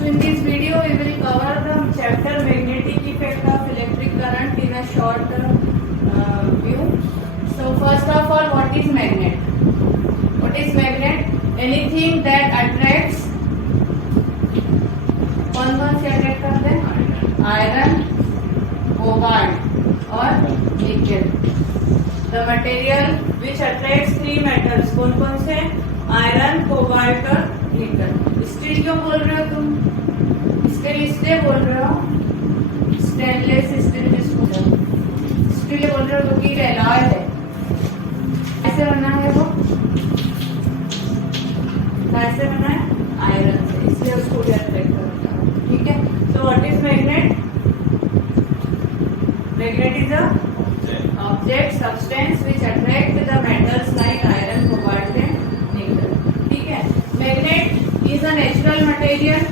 So in this video we will cover the chapter magnetic effect of electric current in a short view. So first of all, what is magnet? What is magnet? Anything that attracts, कौन से attract करते हैं? Iron, cobalt और nickel. The material which attracts three metals, कौन कौन से? Iron, cobalt और निकल. स्टील क्यों बोल रहे हो तुम? इसके लिए इसलिए बोल रहे हो, स्टेनलेस स्टील इसलिए बोल रहे हो क्योंकि एलॉय है. कैसे बना है वो? कैसे बना है? आयरन से, इसलिए उसको भी अट्रैक्ट करता है. ठीक है. तो what is magnet? Magnet is a object substance which attract the metals like iron, cobalt and निकल. ठीक है. Magnet is a natural material.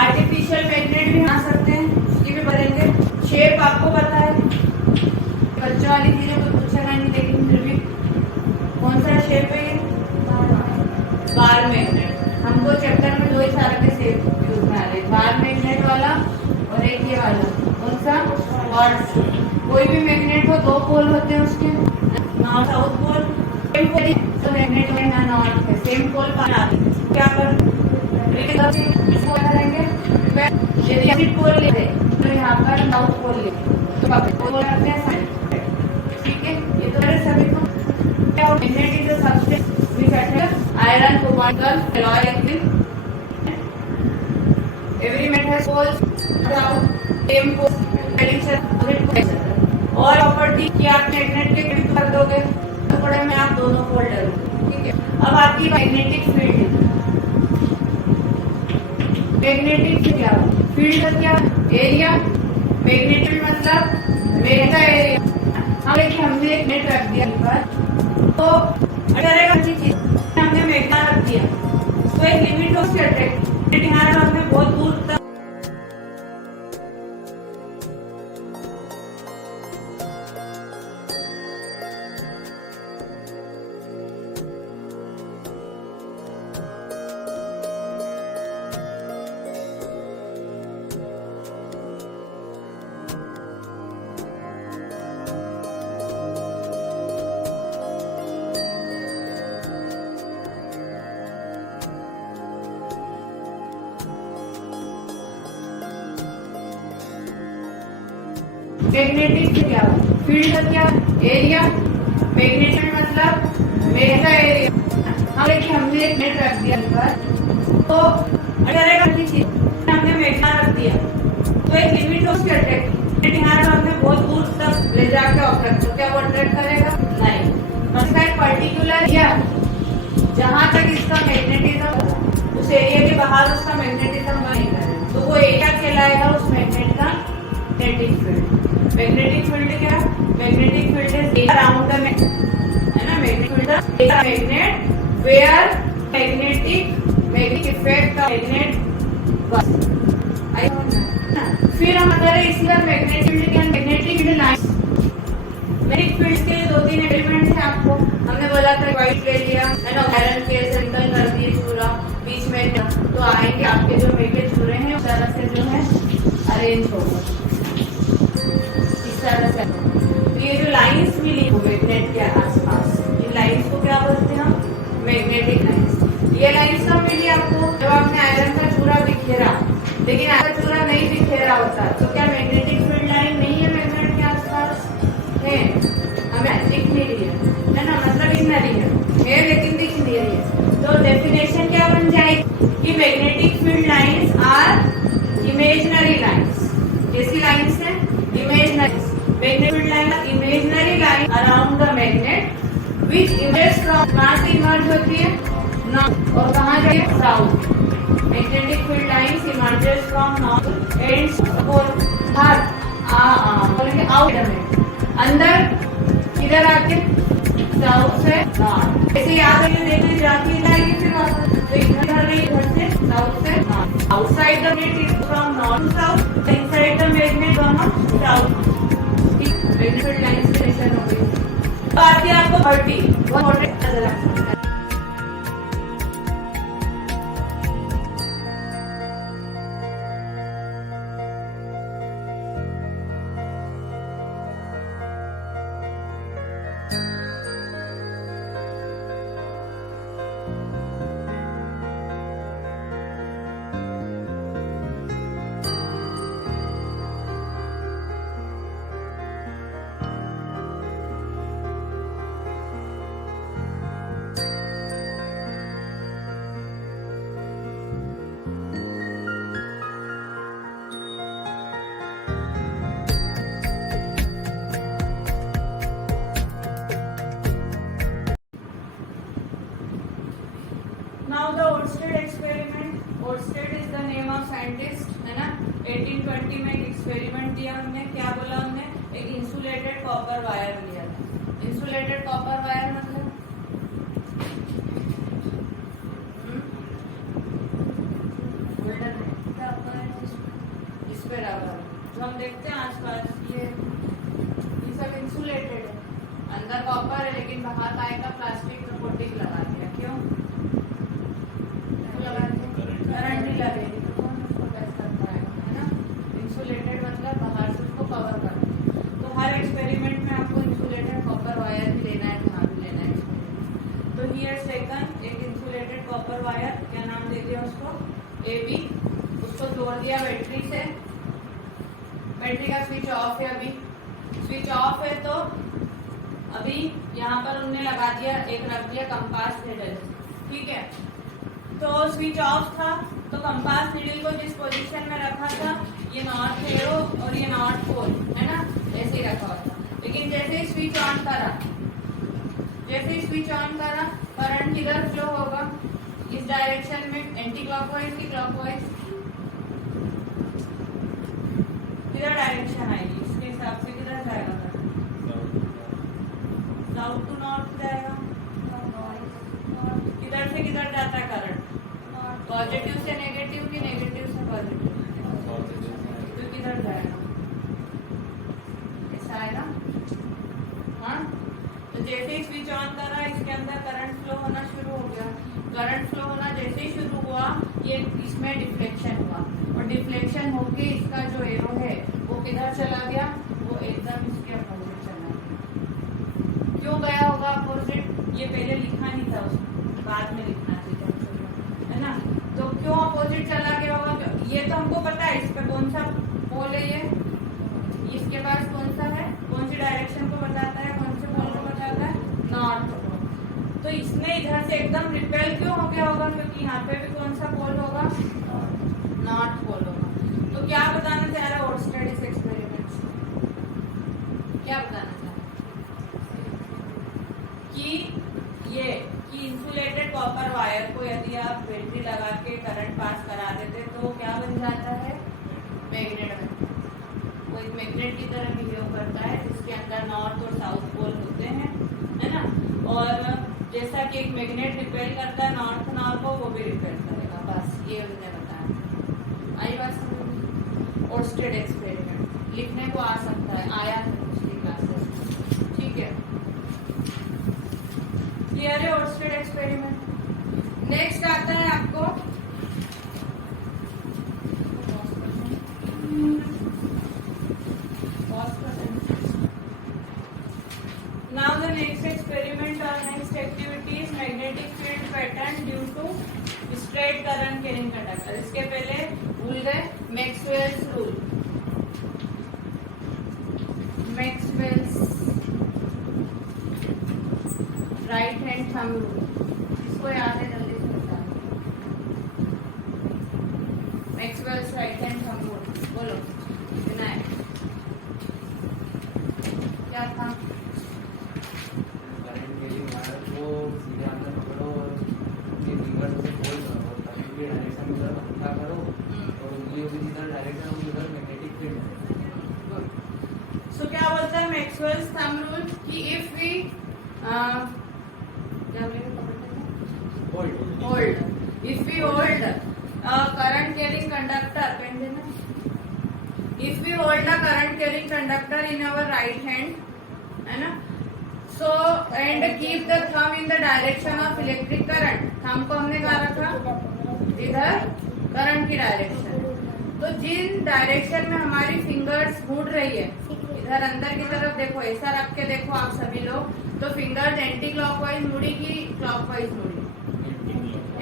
Artificial magnet भी बना सकते हैं, उसकी भी बनेंगे. शेप आपको पता है, बच्चों वाली चीजें कोई पूछेगा नहीं, लेकिन फिर भी कौन सा शेप है? Bar magnet. हमको चैप्टर में दो ही सारे के शेप यूज में आ रहे, बार मैग्नेट वाला और एक ये वाला. कौन सा? नॉर्थ. कोई भी मैग्नेट हो, दो पोल होते हैं उसके, north south pole. Same pole तो मैग्नेट में ना नॉर्थ है, सेम पोल पाना. क्या कर इसको करेंगे? यदि एसिड पोल लेते तो यहाँ पर साउथ पोल लेते तो पोल रखते हैं. ठीक है. ये तो सभी को magnet is a substance which attracts iron, cobalt, alloy, nickel. Every metal has poles, same pole, addition और प्रॉपर्टी कि आप मैग्नेट के कितने कर दोगे तो थोड़े में आप दोनों पोल डालोगे. ठीक है. अब आपकी मैग्नेटिक फील्ड, मैग्नेटिक क्या फील्ड का क्या एरिया? मैग्नेटिक मतलब मेरा एरिया. हम देखिए, हमने एक नेट रख दिया पर, तो अगर एक अच्छी चीज हमने मैग्नेट रख दिया तो एक लिमिट हो उसके अट्रैक्ट यहाँ हमने बहुत दूर तक. मैग्नेटिक क्या फील्ड का क्या एरिया? मैग्नेटिक मतलब मेरा एरिया. हम देखिए, हमने एक नेट रख दिया पर, तो अगर एक अच्छी चीज हमने मैग्नेट रख दिया तो एक लिमिट हो उसके अट्रैक्ट यहाँ हमने बहुत दूर तक ले जाकर अट्रैक्ट, तो क्या वो अट्रैक्ट करेगा? नहीं. मतलब एक पर्टिकुलर एरिया जहाँ तक इसका मैग्नेटिज्म, उस एरिया के बाहर उसका मैग्नेटिज्म नहीं करेगा, तो वो एरिया कहलाएगा उस मैग्नेट का मैग्नेटिक फील्ड. मैग्नेटिक फील्ड क्या? Magnetic field is around the है ना. Magnetic field is magnet where magnetic effect of magnet बस. फिर हम अगर इसका मैग्नेटिक फील्ड क्या? Magnetic field line. Magnetic field के दो तीन एलिमेंट्स हैं. आपको हमने बोला था व्हाइट ले लिया है ना, आयरन के सर्कल कर दिए पूरा बीच में, तो आएंगे आपके जो मैग्नेट जुड़े हैं उस तरह से जो है अरेंज होगा इस तरह से. तो ये जो लाइंस मिली मैग्नेट के आसपास, इन लाइंस को क्या बोलते हैं हम? Magnetic lines. ये लाइंस कब मिली आपको? जब आपने आयरन का चूरा बिखेरा, लेकिन आयरन चूरा नहीं बिखेरा होता तो क्या मैग्नेटिक फील्ड लाइन नहीं है मैग्नेट के आसपास? है, हमें दिख नहीं रही है ना, मतलब इनरी है लेकिन दिख नहीं रही है. तो डेफिनेशन क्या बन जाएगी कि magnetic field lines are imaginary lines. कैसी लाइंस है? Imaginary. Magnetic field line imaginary line around the magnet which emerge from, कहाँ से इमर्ज होती है? नॉर्थ. और कहाँ जाए? South. Magnetic field lines emerges from north and बाहर बोलेंगे आउट में, अंदर किधर आते? साउथ से नॉर्थ. ऐसे याद है, देखने जाती जाएगी फिर वापस, तो इधर नहीं, इधर से साउथ से north. Outside the magnet is from north to south, inside the magnet दोनों साउथ. मैग्नेटिक फील्ड लाइंस की निशान हो गई. बात है आपको 30 बहुत नजर आ सकता है. साइंटिस्ट, है ना, 1820 में एक एक्सपेरिमेंट दिया हमने। क्या बोला हमने? एक इंसुलेटेड कॉपर वायर लिया था। इंसुलेटेड कॉपर वायर मतलब इस पे रबर जो हम देखते हैं आसपास, ये सब इंसुलेटेड है, अंदर कॉपर है लेकिन बाहर काय का प्लास्टिक का कोटिंग लगा दिया। क्यों लगा दिया? करंट ही लगेगी तो कौन उसको टेस्ट कर पाएगा, है ना। इंसुलेटेड मतलब बाहर से उसको कवर कर दिया। तो हर एक्सपेरिमेंट में आपको इंसुलेटेड कॉपर वायर भी लेना है, जहाँ भी लेना है। तो हियर सेकंड एक इंसुलेटेड कॉपर वायर, क्या नाम दे दिया उसको? AB। उसको जोड़ दिया बैटरी से। बैटरी का स्विच ऑफ है, अभी स्विच ऑफ है तो अभी यहाँ पर उन्होंने लगा दिया, एक रख दिया कंपास नीडल, ठीक है। तो स्विच ऑफ था तो कंपास नीडल को जिस पोजीशन में रखा था, ये नॉर्थ एरो और ये नॉर्थ पोल, है ना, ऐसे ही रखा हुआ था। लेकिन जैसे ही स्विच ऑन करा, करंट किधर फ्लो होगा? इस डायरेक्शन में, एंटी क्लॉकवाइज की क्लॉकवाइज, किधर डायरेक्शन आएगी? इसके हिसाब से किधर जाएगा? साउथ टू नॉर्थ जाएगा। किधर से किधर जाता है करंट? पॉजिटिव से नेगेटिव की नेगेटिव से पॉजिटिव, तो किधर जाएगा? ऐसा आएगा। हाँ, तो जैसे ही स्विच ऑन करा, इसके अंदर करंट फ्लो होना शुरू हो गया। करंट फ्लो होना जैसे ही शुरू हुआ, ये इसमें डिफ्लेक्शन हुआ, और डिफ्लेक्शन होके इसका जो एरो है वो किधर चला गया? वो एकदम इसके अपोजिट चला गया। क्यों गया होगा अपोजिट? ये पहले लिखा नहीं था, उसमें बाद में लिखना चाहिए, है ना। तो क्यों अपोजिट चला गया होगा? ये तो हमको पता है, इस पे कौन सा पोल है, ये इसके पास कौन सा है, कौन सी डायरेक्शन को बताता है, कौन से पोल को बताता है? नॉर्थ। तो इसने इधर से एकदम रिपेल क्यों हो गया होगा? क्योंकि यहाँ पे भी कौन सा पोल होगा? नॉर्थ पोल होगा। तो क्या बताना चाह रहा है ओर्स्टेड इस एक्सपेरिमेंट से? क्या बताना चाह रहा है कि इंसुलेटेड कॉपर वायर को यदि आप बैटरी लगा के करंट पास करा देते तो क्या बन जाता है? मैग्नेट बनता है। वो एक मैग्नेट की तरह बिहेव करता है, जिसके अंदर नॉर्थ और साउथ पोल होते हैं, है ना। और जैसा कि एक मैग्नेट रिपेल करता है नॉर्थ नॉर्थ को, वो भी रिपेल करेगा। बस ये उन्होंने बताया। आई बात समझ? ओर्स्टेड एक्सपेरिमेंट लिखने को आ सकता है, आया है पिछली क्लासेस, ठीक है। क्लियर है ओर्स्टेड एक्सपेरिमेंट। नेक्स्ट आता है आपको now the next experiment or next activity is magnetic field pattern due to straight current carrying conductor। इसके पहले भूल गए Maxwell's rule, Maxwell's right hand thumb rule, इसको याद है जल्दी से बता। Maxwell's right hand thumb rule बोलो विनायक, क्या था? सो क्या बोलता है मैक्सवेल्स थंब रूल कि if we hold current carrying conductor, if we hold a current carrying conductor in our right hand, है ना, so and keep the thumb in the direction of electric current. Thumb को हमने कहा रखा इधर current की direction. तो जिन direction में हमारी फिंगर्स मुड़ रही है, इधर अंदर की तरफ देखो, ऐसा रख के देखो आप सभी लोग, तो फिंगर्स एंटी क्लॉकवाइज मुड़ी की क्लॉकवाइज मुड़ी?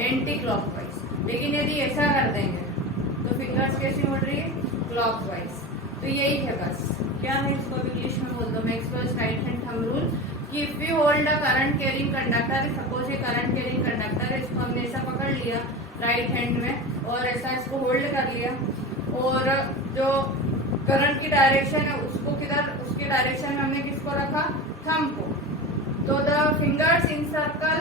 Anti clockwise. लेकिन यदि ऐसा कर देंगे तो फिंगर्स कैसी मुड़ रही है? क्लॉकवाइज। तो यही है बस, क्या है इसको इंग्लिश में बोल दो, Maxwell's right hand thumb rule कि if we hold a current carrying conductor, suppose ये करंट कैरिंग कंडक्टर है, इसको हमने ऐसा पकड़ लिया राइट हैंड में और ऐसा इसको होल्ड कर लिया, और जो करंट की डायरेक्शन है उसको किधर, उसके डायरेक्शन में हमने किसको रखा? थंब को। तो the fingers in circle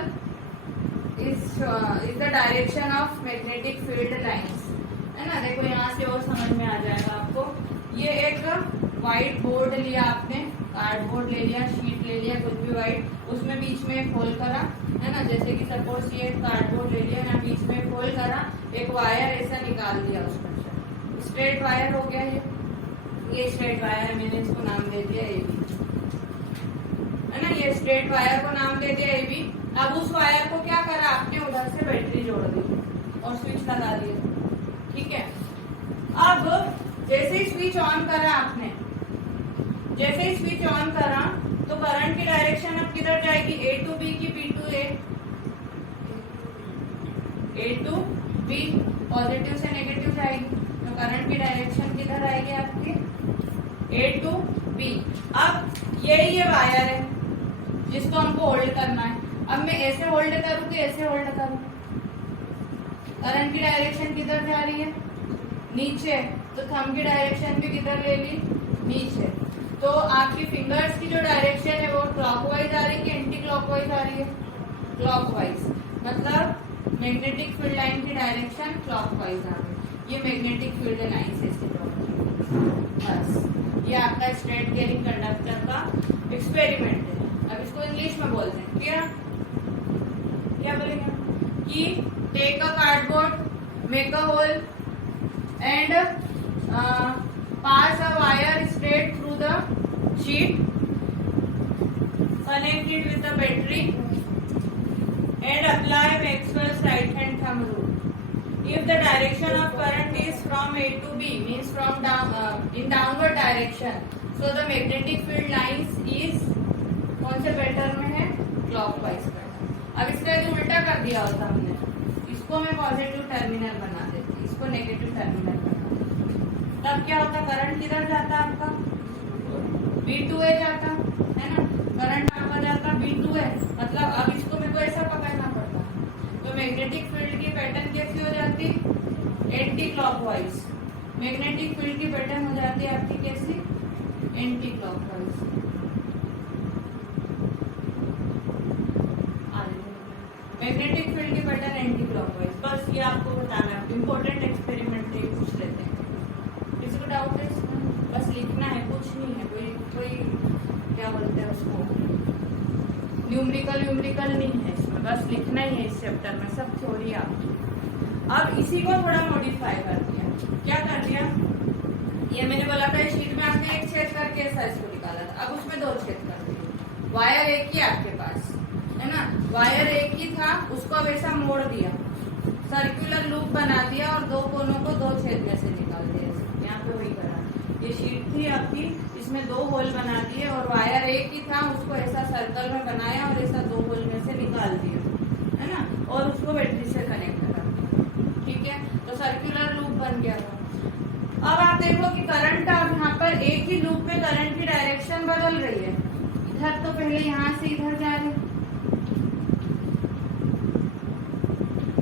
is the direction of magnetic field lines, है ना। देखो यहाँ से और समझ में आ जाएगा आपको। ये एक व्हाइट बोर्ड लिया आपने, कार्डबोर्ड ले लिया, शीट ले लिया, कुछ भी व्हाइट, उसमें बीच में एक होल करा, है ना। जैसे कि सपोज ये कार्डबोर्ड ले लिया ना, बीच में होल करा, एक वायर ऐसा निकाल दिया उसमें से, स्ट्रेट वायर हो गया ये स्ट्रेट वायर, मैंने इसको नाम दे दिया AB, है ना। ये स्ट्रेट वायर को नाम दे दिया AB। अब उस वायर को क्या करा आपने, उधर से बैटरी जोड़ दी और स्विच लगा दिया, ठीक है। अब जैसे ही स्विच ऑन करा आपने, जैसे ही स्विच ऑन करा तो करंट की डायरेक्शन अब किधर जाएगी, A to B की B to A, A to B, positive से नेगेटिव जाएगी, तो करंट की डायरेक्शन किधर आएगी आपकी, A to B। अब ये वायर है जिसको हमको होल्ड करना है। अब मैं ऐसे होल्ड करूँ कि ऐसे होल्ड करूँ, करंट की डायरेक्शन किधर जा रही है, नीचे, तो थंब की डायरेक्शन भी किधर ले ली, नीचे। तो आपकी फिंगर्स की जो डायरेक्शन है वो क्लॉकवाइज आ रही है कि एंटी क्लॉकवाइज आ रही है, क्लॉकवाइज, मतलब मैग्नेटिक फील्ड लाइन की डायरेक्शन क्लॉकवाइज आ रही है। ये मैग्नेटिक फील्ड लाइन से इसकी बस, ये आपका स्ट्रेट कैरिंग कंडक्टर का एक्सपेरिमेंट है। अब इसको इंग्लिश में बोलते हैं, क्या बोलेंगे कि take a cardboard, make a hole and pass a wire straight through the sheet, connect it with the battery and apply Maxwell's right hand thumb rule. If the direction of current is from A to B, means from in downward direction, so the magnetic field lines is कौन से pattern में है, clockwise pattern. अब इसका यदि उल्टा कर दिया होता हमने, इसको मैं पॉजिटिव टर्मिनल बना देती, इसको नेगेटिव टर्मिनल बना, तब क्या होता, करंट किधर जाता आपका, B to A जाता, है ना। करंट आपका जाता B to A, मतलब अब इसको मेरे को ऐसा पकड़ना पड़ता, तो मैग्नेटिक फील्ड की पैटर्न कैसी हो जाती, एंटी क्लॉकवाइज। मैग्नेटिक फील्ड की पैटर्न हो जाती है आपकी कैसी, एंटी क्लॉकवाइज। मैग्नेटिक फील्ड की पैटर्न एंटी क्लॉकवाइज, बस ये आपको बताना है। इंपॉर्टेंट एक्सपेरिमेंट है, पूछ लेते हैं, किसी को डाउट है इसमें, बस लिखना है, कुछ नहीं है, कोई क्या बोलते हैं उसको, न्यूमेरिकल नहीं है इसमें, बस लिखना ही है इस चैप्टर में, सब थ्योरी आपकी। अब इसी को थोड़ा मॉडिफाई कर दिया, क्या कर दिया, ये मैंने बोला था शीट में आपने एक छेद करके ऐसा इसको निकाला था, अब उसमें दो छेद कर दिए, वायर एक ही आपके पास है ना, वायर एक ही था, उसको अब ऐसा मोड़ दिया, सर्कुलर लूप बना दिया और दो कोनों को दो छेद में से निकाल दिया, यहाँ पे वही करा। ये शीट थी आपकी, इसमें दो होल बना दिए और वायर एक ही था, उसको ऐसा सर्कल में बनाया और ऐसा दो होल में से निकाल दिया, है ना, और उसको बैटरी से कनेक्ट करा, ठीक है, तो सर्कुलर लूप बन गया था। अब आप देखो कि करंट अब यहाँ पर एक ही लूप में करंट की डायरेक्शन बदल रही है, इधर तो पहले यहाँ से इधर जा रही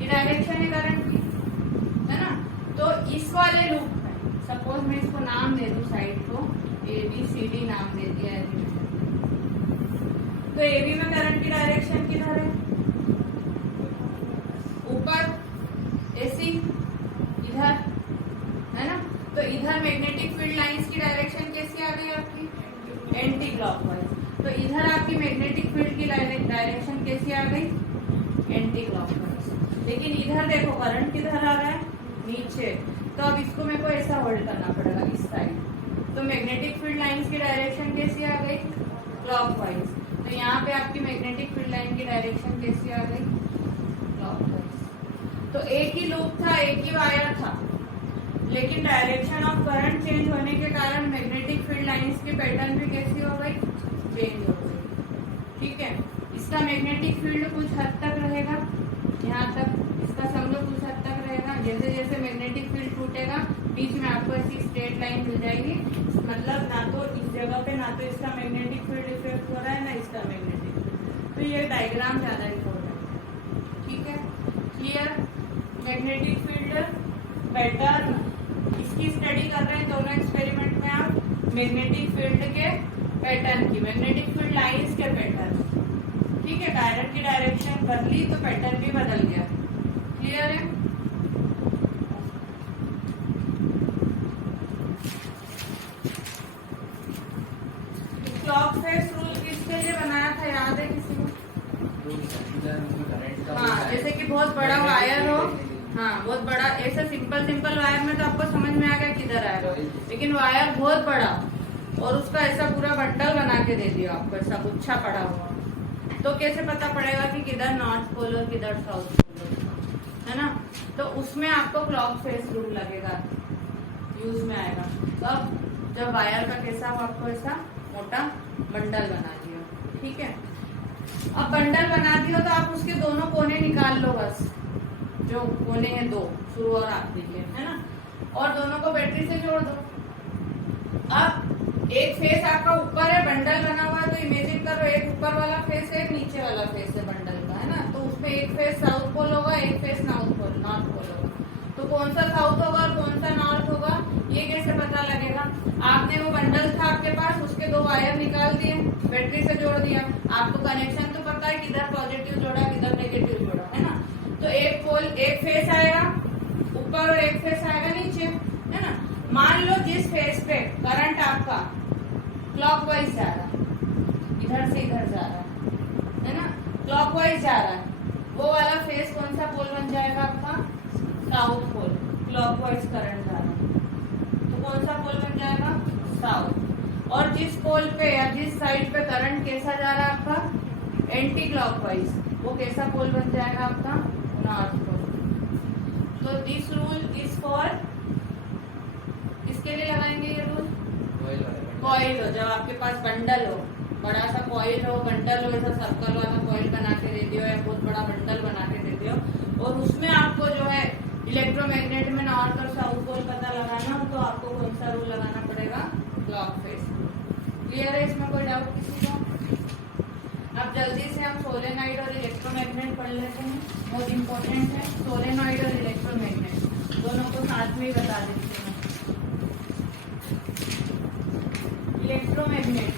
डायरेक्शन है करंट की, है ना। तो इस वाले लूप में सपोज मैं इसको नाम दे दूं, साइड को ABCD नाम दे दिया है, तो AB में करंट की डायरेक्शन किधर है, ऊपर, AC इधर, है ना। तो इधर मैग्नेटिक फील्ड लाइंस की डायरेक्शन कैसी आ गई आपकी, एंटी क्लॉकवाइज। तो इधर आपकी मैग्नेटिक फील्ड की डायरेक्शन कैसी आ गई, एंटी क्लॉकवाइज। लेकिन इधर देखो करंट किधर आ रहा है, नीचे, तो अब इसको मेरे को ऐसा होल्ड करना पड़ेगा इस साइड, तो मैग्नेटिक फील्ड लाइंस की डायरेक्शन कैसी आ गई, क्लॉकवाइज। तो यहाँ पे आपकी मैग्नेटिक फील्ड लाइन की डायरेक्शन कैसी आ गई, क्लॉकवाइज। तो एक ही लूप था, एक ही वायर था, लेकिन डायरेक्शन ऑफ करंट चेंज होने के कारण मैग्नेटिक फील्ड लाइंस की पैटर्न भी कैसी हो गई, चेंज हो गई, ठीक है। इसका मैग्नेटिक फील्ड कुछ हद तक रहेगा, यहाँ तक, इसका समझो कुछ हद तक रहेगा। जैसे जैसे मैग्नेटिक फील्ड टूटेगा, बीच में आपको ऐसी स्ट्रेट लाइन मिल जाएगी, मतलब ना तो इस जगह पे ना तो इसका मैग्नेटिक फील्ड इफेक्ट हो रहा है, ना इसका मैग्नेटिक फील्ड। तो ये डायग्राम ज्यादा इंपॉर्टेंट है, ठीक है, क्लियर। मैग्नेटिक फील्ड पैटर्न, इसकी स्टडी कर रहे हैं दोनों एक्सपेरिमेंट में आप, मैग्नेटिक फील्ड के पैटर्न की, मैग्नेटिक फील्ड लाइंस के पैटर्न, ठीक है। करंट की डायरेक्शन बदली तो पैटर्न भी बदल गया, क्लियर है। ऐसे सिंपल वायर में तो आपको समझ में आ गया किधर आएगा, लेकिन वायर बहुत बड़ा और उसका ऐसा पूरा बंडल बना के दे दिया आपको, ऐसा गुच्छा पड़ा हुआ, तो कैसे पता पड़ेगा कि किधर नॉर्थ पोल और किधर साउथ पोल है ना। तो उसमें आपको क्लॉक फेस रूल लगेगा, यूज में आएगा। तो अब जब वायर का कैसा हो, आपको ऐसा मोटा बंडल बना दिया, ठीक है। अब बंडल बना दिया तो आप उसके दोनों कोने निकाल लो, बस जो कोने हैं दो, शुरू और आखिरी के, है ना, और दोनों को बैटरी से जोड़ दो। अब एक फेस आपका ऊपर है, बंडल बना हुआ है, तो इमेजिन करो एक ऊपर वाला फेस है, एक नीचे वाला फेस है बंडल का, है ना। तो उसमें एक फेस साउथ पोल होगा, एक फेस नॉर्थ पोल होगा। तो कौन सा साउथ होगा और कौन सा नॉर्थ होगा, ये कैसे पता लगेगा। आपने वो बंडल था आपके पास, उसके दो वायर निकाल दिए, बैटरी से जोड़ दिया, आपको कनेक्शन तो पता है किधर पॉजिटिव जोड़ा किधर नेगेटिव जोड़ा, है ना। तो एक पोल, एक फेस आएगा ऊपर और एक फेस आएगा नीचे, है ना। मान लो जिस फेस पे करंट आपका क्लॉकवाइज जा रहा है, इधर से इधर जा रहा है ना, क्लॉकवाइज जा रहा है, वो वाला फेस कौन सा पोल बन जाएगा आपका, साउथ पोल। क्लॉकवाइज करंट जा रहा है तो कौन सा पोल बन जाएगा, साउथ। और जिस पोल पे या जिस साइड पे करंट कैसा जा रहा है आपका, एंटी क्लॉकवाइज, वो कैसा पोल बन जाएगा आपका, नॉर्थ पोल। तो दिस रूल इज फॉर, किसके लिए लगाएंगे ये रूल, कॉइल हो, जब आपके पास बंडल हो, बड़ा सा कॉइल हो, बंडल हो, ऐसा सर्कल वाला कॉइल बना के दे दियो या बहुत बड़ा बंडल बना के दे दियो, और उसमें आपको जो है इलेक्ट्रोमैग्नेट में नॉर्थ और साउथ पोल पता लगाना हो, तो आपको कौन सा रूल लगाना पड़ेगा, क्लॉक फेस। क्लियर है, इसमें कोई डाउट किसी को। अब जल्दी से हम सोलेनॉइड और इलेक्ट्रोमैग्नेट पढ़ लेते हैं, बहुत इंपॉर्टेंट है। सोलेनॉइड और इलेक्ट्रोमैग्नेट दोनों को साथ में ही बता देते हैं। इलेक्ट्रोमैग्नेट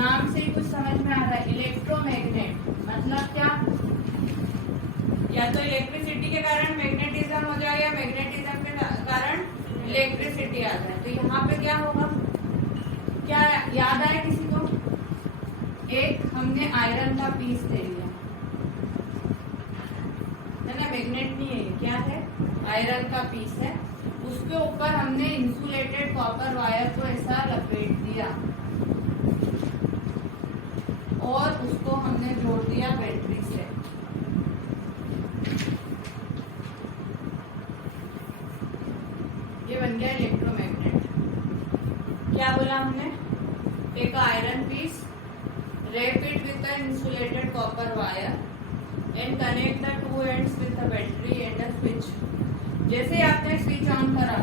नाम से ही कुछ समझ में आ रहा है, इलेक्ट्रोमैग्नेट मतलब क्या, या तो इलेक्ट्रिसिटी के कारण मैग्नेटिज्म हो जाए या मैग्नेटिज्म के कारण इलेक्ट्रिसिटी आ जाए। तो यहाँ पे क्या होगा, क्या याद आया किसी को, एक हमने आयरन का पीस ले लिया, है ना, मैग्नेट नहीं है, क्या है, आयरन का पीस है, उसके ऊपर हमने इंसुलेटेड कॉपर वायर को ऐसा लपेट दिया और उसको हमने जोड़ दिया बैटरी से। ये बन गया इलेक्ट्रोमैग्नेट। क्या बोला हमने, एक iron piece, wrap it with the insulated copper wire and connect the two ends with a battery and a switch। जैसे ही आपने स्विच ऑन करा,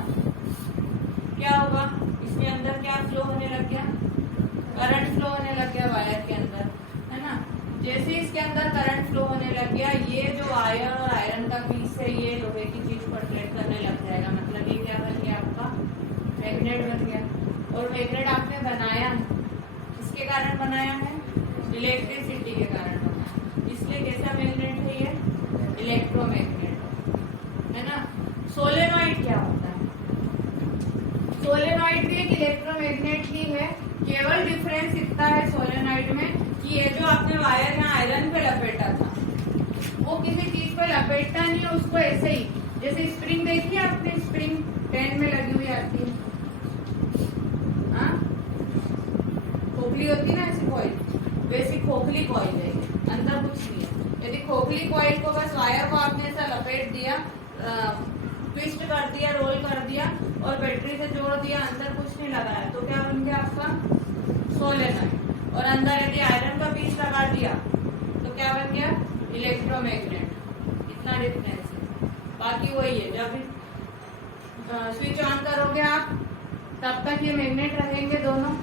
क्या होगा, इसके अंदर क्या फ्लो होने लग गया, करंट फ्लो होने लग गया वायर के अंदर, है ना। जैसे इसके अंदर करंट फ्लो होने लग गया, ये जो वायर और आयरन का पीस है, ये लोहे की चीज पर ट्रेड करने लग जाएगा, मतलब ये क्या बन गया आपका, मैग्नेट बन गया। और मैग्नेट आपने बनाया, किसके कारण बनाया है, इलेक्ट्रिसिटी के कारण बनाया, इसलिए कैसा मैग्नेट है ये, इलेक्ट्रोमैग्नेट, है ना। सोलेनॉइड क्या होता है, सोलेनॉइड भी एक इलेक्ट्रोमैग्नेट ही है, केवल डिफरेंस इतना है सोलेनॉइड में कि ये जो आपने वायर यहाँ आयरन पे लपेटा था, वो किसी चीज पे लपेटता नहीं है, उसको ऐसे ही, जैसे स्प्रिंग देखी आपने, स्प्रिंग ट्रेन में लगी हुई आती है, हाँ, खोखली होती है ना ऐसी कॉइल, वैसी खोखली कॉइल है, अंदर कुछ नहीं है। यदि खोखली कॉइल को बस वायर को आपने ऐसा लपेट दिया, ट्विस्ट कर दिया, रोल कर दिया और बैटरी से जोड़ दिया, अंदर कुछ नहीं लगाया, तो क्या बन गया आपका, सोलेनॉइड। और अंदर यदि आयरन का पीस लगा दिया तो क्या बन गया, इलेक्ट्रोमैग्नेट। इतना डिफरेंस है, बाकी वही है। जब स्विच ऑन करोगे आप, तब तक ये मैग्नेट रहेंगे दोनों,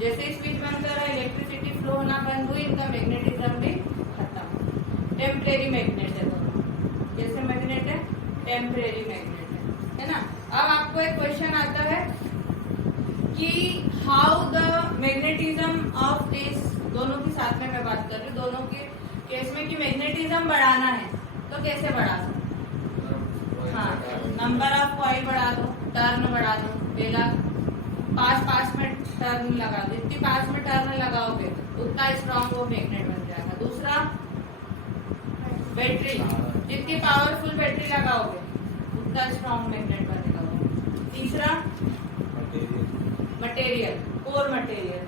जैसे ही स्विच बंद करा, इलेक्ट्रिसिटी फ्लो होना बंद हुई, इनका मैग्नेटिज्म भी खत्म। टेम्परेरी मैग्नेट है दोनों, कैसे मैग्नेट है, टेम्परेरी मैग्नेट है ना। अब आपको एक क्वेश्चन आता है कि how the magnetism of this, दोनों की साथ में मैं बात कर रही हूँ, दोनों के केस में कि मैग्नेटिज्म बढ़ाना है तो कैसे बढ़ा सकते, हाँ, नंबर ऑफ कॉइल बढ़ा दो, टर्न बढ़ा दो, पहला 5 में टर्न लगा दो, जितनी 5 में टर्न लगाओगे उतना स्ट्रॉन्ग वो मैग्नेट बन जाएगा। दूसरा बैटरी, जितनी पावरफुल बैटरी लगाओगे उतना स्ट्रॉन्ग मैग्नेट बनेगा वो। तीसरा मटेरियल, कोर मटेरियल।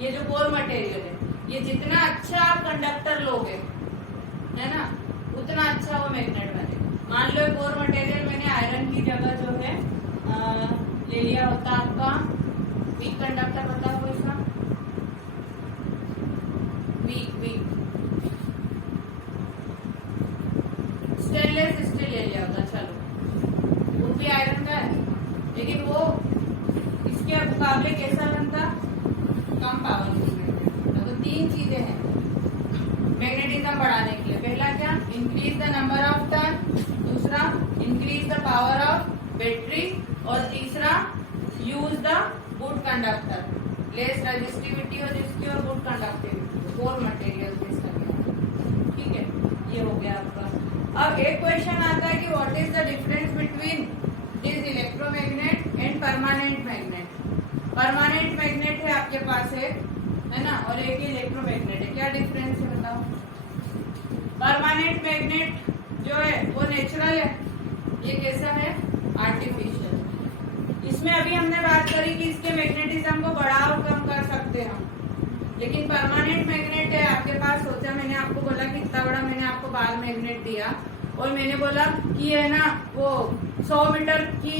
ये जो कोर मटेरियल है, ये जितना अच्छा आप कंडक्टर लोगे, है ना, उतना अच्छा वो मैग्नेट बनेगा। मान लो कोर मटेरियल मैंने आयरन की जगह जो है ले लिया होता आपका वीक कंडक्टर, बताओ कोई सा वीक स्टेनलेस स्टील ले लिया होता, चलो वो भी आयरन का है, लेकिन वो इसके मुकाबले कैसा बनता, कम पावरफुल। तो तीन चीजें हैं मैग्नेटिज्म बढ़ाने के लिए। पहला क्या, increase the number of turn, दूसरा increase the power of battery, और तीसरा use the good conductor, less resistivity हो जिसकी और गुड कंडक्टिविटी, कोर मटेरियल के सभी। ठीक है, ये हो गया आपका। अब एक क्वेश्चन आता है कि what is the difference between this electromagnet and permanent magnet. Permanent magnet है आपके पास है ना, और एक इलेक्ट्रोमैग्नेट है, क्या डिफरेंस है बताओ। परमानेंट मैग्नेट जो है वो नेचुरल है, ये कैसा है, आर्टिफिशियल। इसमें अभी हमने बात करी कि इसके मैग्नेटिज्म को बढ़ा और कम कर सकते हैं हम, लेकिन परमानेंट मैग्नेट है आपके पास। सोचा, मैंने आपको बोला कि इतना बड़ा मैंने आपको बाल मैग्नेट दिया और मैंने बोला कि है ना वो 100 मीटर की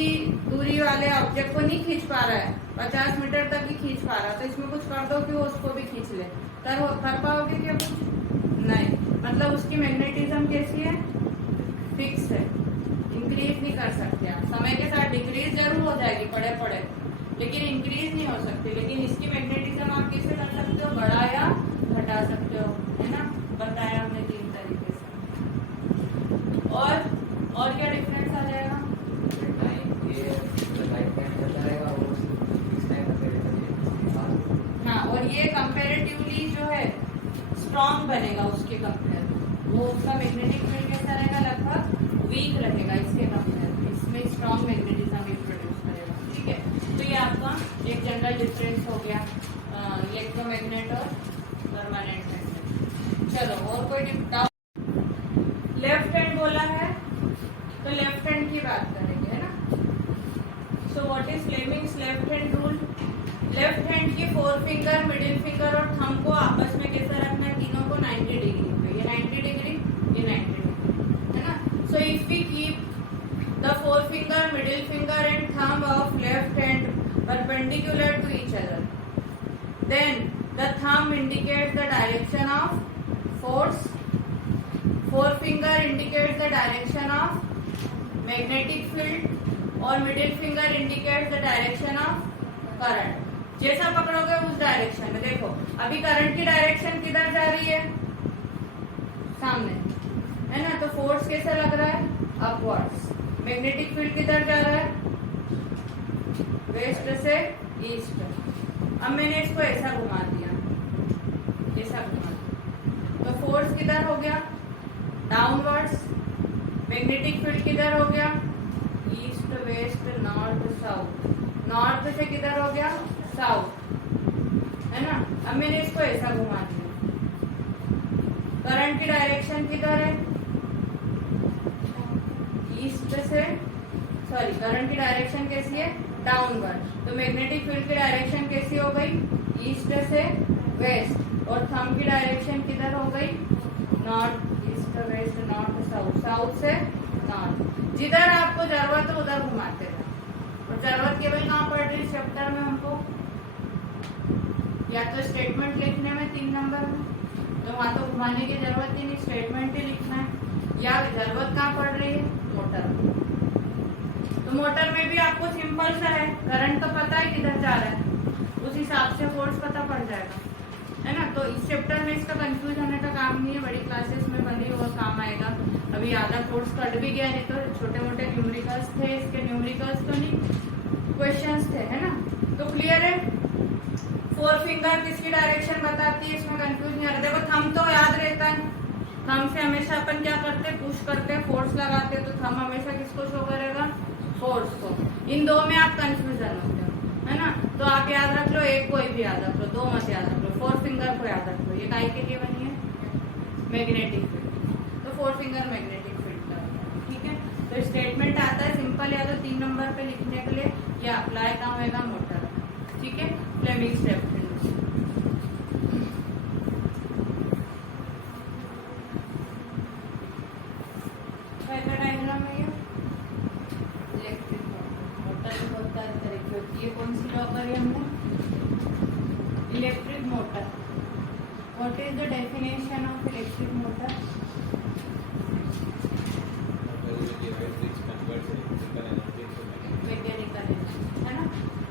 दूरी वाले ऑब्जेक्ट को नहीं खींच पा रहा है, 50 मीटर तक ही खींच पा रहा, तो इसमें कुछ कर दो कि वो उसको भी खींच ले। कर पाओगे क्या कुछ नहीं, मतलब उसकी मैग्नेटिज्म कैसी है, फिक्स है, इंक्रीज नहीं कर सकते आप। समय के साथ डिक्रीज जरूर हो जाएगी पड़े पड़े, लेकिन इंक्रीज नहीं हो सकती। लेकिन इसकी मैग्नेटिज्म आप कैसे कर सकते हो, बढ़ा या घटा सकते हो, है ना, बताया हमने 3 तरीके से। और क्या डिफरेंस आ जाएगा, हाँ, और ये कंपेरेटिवली जो है स्ट्रॉन्ग बनेगा उसके कंपेयर, वो उसका मैग्नेटिक फील्ड कैसा रहेगा, लगभग वीक रहेगा इसके कंपेयर, इसमें स्ट्रॉन्ग मैग्नेटिज्म प्रोड्यूस करेगा। ठीक है, तो ये आपका एक जनरल डिफरेंस हो गया इलेक्ट्रोमैग्नेट और परमानेंट मैग्नेट। चलो और कोई डाउट। लेफ्ट हैंड बोला है तो लेफ्ट हैंड की बात करेंगे, है ना। So what is Fleming's left hand rule. Left hand की 4 फिंगर, मिडिल फिंगर और थंब को आपस में कैसे रखना है, तीनों को 90 डिग्री पे, ये 90 डिग्री, ये 90 डिग्री, है ना। So if we keep the forefinger, middle finger and thumb of left hand perpendicular to each other, then the thumb indicates the direction of force, forefinger indicates the direction of magnetic field और middle finger indicates the direction of current। जैसा पकड़ोगे उस direction में, देखो अभी current की direction किधर जा रही है, सामने, है ना, तो फोर्स कैसा लग रहा है, अपवर्ड्स। मैग्नेटिक फील्ड किधर जा रहा है, वेस्ट से ईस्ट। अब मैंने इसको ऐसा घुमा दिया, ऐसा घुमा दिया, तो फोर्स किधर हो गया, डाउनवर्ड्स। मैग्नेटिक फील्ड किधर हो गया, east west north south. North से किधर हो गया, साउथ, है ना। अब मैंने इसको ऐसा घुमा दिया, करंट की डायरेक्शन किधर है, ईस्ट से, सॉरी करंट की डायरेक्शन कैसी है, डाउनवर्ड। तो मैग्नेटिक फील्ड की डायरेक्शन कैसी हो गई, ईस्ट से वेस्ट, और थंब की डायरेक्शन किधर हो गई, north, east west north south, south से नॉर्थ। जिधर आपको जरूरत है उधर घुमाते रहो। और जरूरत केवल कहाँ पड़ रही है चैप्टर में हमको, या तो स्टेटमेंट लिखने में 3 नंबर में, तो वहां तो घुमाने की जरूरत ही नहीं, स्टेटमेंट ही लिखना है। या जरूरत कहाँ पड़ रही है, मोटर। तो मोटर में भी आपको सिंपल सा है, करंट तो पता है किधर जा रहा है, उस हिसाब से फोर्स पता पड़ जाएगा, है ना। तो इस चैप्टर में इसका कंफ्यूज होने का काम नहीं है, बड़ी क्लासेस में भले और काम आएगा। अभी आधा कोर्स कट भी गया, नहीं तो छोटे मोटे न्यूमेरिकल्स थे, इसके न्यूमेरिकल्स तो नहीं, क्वेश्चंस थे, है ना। तो क्लियर है। 4 फिंगर किसकी डायरेक्शन बताती है, इसमें कंफ्यूज नहीं आ रहा। देखो थंब तो याद रहता है, थंब से हमेशा अपन क्या करते हैं, पुश करते हैं, फोर्स लगाते हैं, तो थंब हमेशा किसको शो करेगा, फोर्स को। इन 2 में आप कंफ्यूजन होते हो, है ना। तो आप याद रख लो, एक कोई भी याद रख लो, 2 मत याद रख लो। 4 फिंगर को याद रख लो, ये काय के लिए बनी है, मैग्नेटिक फील्ड। तो 4 फिंगर मैग्नेटिक फील्ड फिर स्टेटमेंट आता है सिंपल, या तो 3 नंबर पे लिखने के लिए या अप्लाई का होगा मोटर। ठीक है, फ्लेमिंग स्टेप डायग्राम है। ये इलेक्ट्रिक मोटर बहुत सारे तरह की होती है। कौन सी ड्रॉ करी हमने? Electric motor. What is the definition of electric motor? Mechanical है ना।